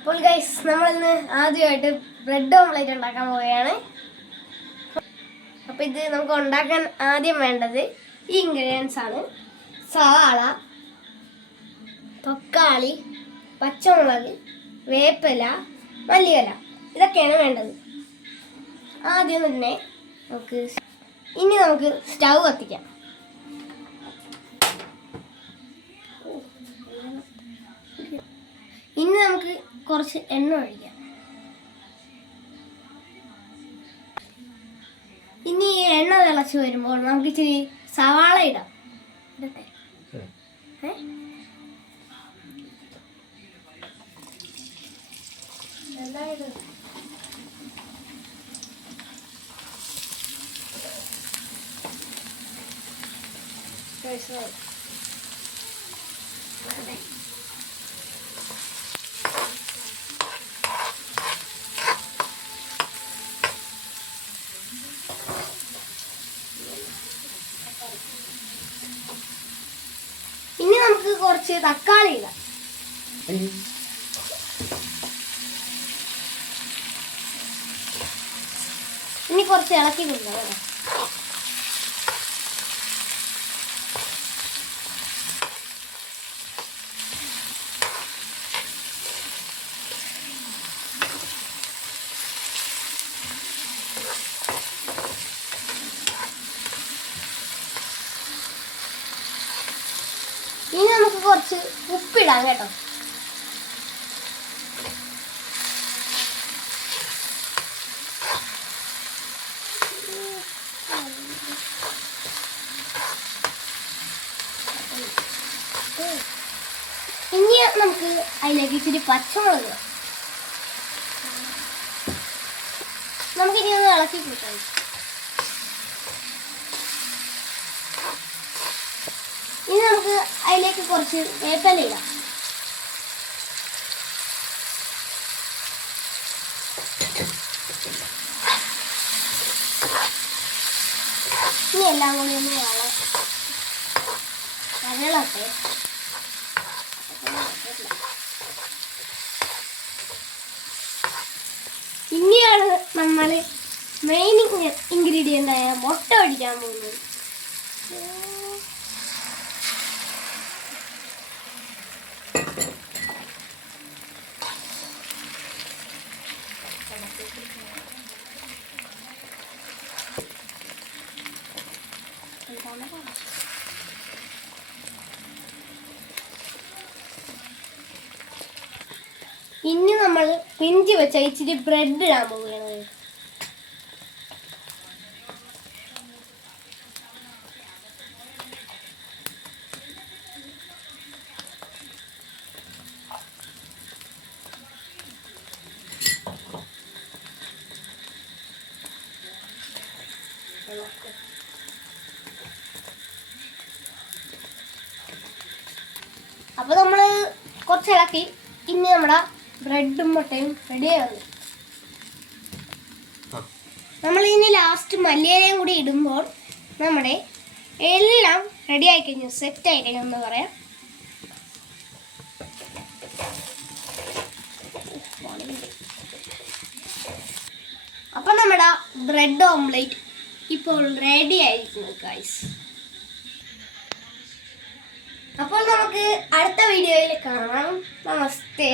അപ്പോൾ ഗൈസ് നമ്മളിന്ന് ആദ്യമായിട്ട് ബ്രെഡ് ഓംലെറ്റ് ഉണ്ടാക്കാൻ പോവുകയാണ്. അപ്പോൾ ഇത് നമുക്ക് ഉണ്ടാക്കാൻ ആദ്യം വേണ്ടത് ഈ ഇൻഗ്രീഡിയൻസ് ആണ്: സവാള, തക്കാളി, പച്ചമുളക്, വേപ്പില, മല്ലിയില. ഇതൊക്കെയാണ് വേണ്ടത്. ആദ്യം തന്നെ നമുക്ക് സ്റ്റൗ കത്തിക്കാം. ഇനി നമുക്ക് കുറച്ച് എണ്ണ ഒഴിക്കാം. ഇനി ഈ എണ്ണ തിളച്ച് വരുമ്പോൾ നമുക്ക് ഇച്ചിരി സവാള ഇടാം. ഇടട്ടെ? ഇനി നമുക്ക് കുറച്ച് തക്കാളി ഇടാം. ഇനി കുറച്ച് ഇളക്കി കൊടുക്കാം. ഇനി നമുക്ക് കുറച്ച് ഉപ്പിടാം കേട്ടോ. ഇനി നമുക്ക് അതിലേക്ക് ഇച്ചിരി പച്ചമുളക് നമുക്കിനി ഒന്ന് ഇളക്കി കൊടുക്കാം. ഇനി നമുക്ക് അതിലേക്ക് കുറച്ച് വേപ്പില ഇടാം. ഇനി എല്ലാം കൂടി ഒന്ന് വരളട്ടെ. ഇനിയാണ് നമ്മൾ മെയിൻ ഇൻഗ്രീഡിയൻ്റ് ആയ മുട്ട ഒഴിക്കാൻ പോകുന്നത്. ഇനി നമ്മൾ പിഞ്ചി വെച്ച ഇച്ചിരി ബ്രെഡ് ഇടാൻ പോവുകയാണ്. അപ്പോൾ നമ്മൾ കുറച്ച് ഇളക്കി. ഇനി നമ്മുടെ ബ്രെഡും മുട്ടയും റെഡിയായി വന്നു. നമ്മൾ ഇനി ലാസ്റ്റ് മല്ലിയിലയും കൂടി ഇടുമ്പോൾ നമ്മുടെ എല്ലാം റെഡി ആയി കഴിഞ്ഞു, സെറ്റ് ആയി കഴിഞ്ഞു എന്ന് പറയാം. അപ്പം നമ്മുടെ ബ്രെഡ് ഓംലെറ്റ് ഇപ്പോൾ റെഡി ആയിരിക്കുന്നു ഗൈസ്. അപ്പോൾ നമുക്ക് അടുത്ത വീഡിയോയിൽ കാണാം. നമസ്തേ.